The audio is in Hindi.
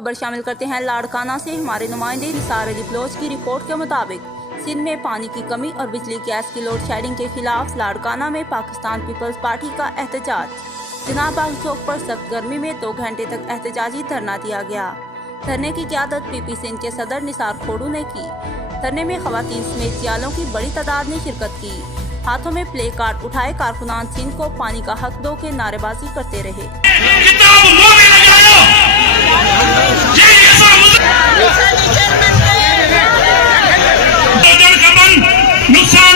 खबर शामिल करते हैं लाड़काना से। हमारे नुमाइंदे निसार अली बलोच की रिपोर्ट के मुताबिक सिंध में पानी की कमी और बिजली गैस की लोड शेडिंग के खिलाफ लाड़काना में पाकिस्तान पीपल्स पार्टी का एहतजाज। जिनाब बाग चौक पर सख्त गर्मी में 2 घंटे तक एहतजाजी धरना दिया गया। धरने की क़यादत पीपी सिंध के सदर निसार खोड़ू ने की। धरने में खवातीन समेत सियालों की बड़ी तादाद ने शिरकत की। हाथों में प्ले कार्ड उठाए कारकुनान सिंध को पानी का हक दो के नारेबाजी करते रहे। नुकसान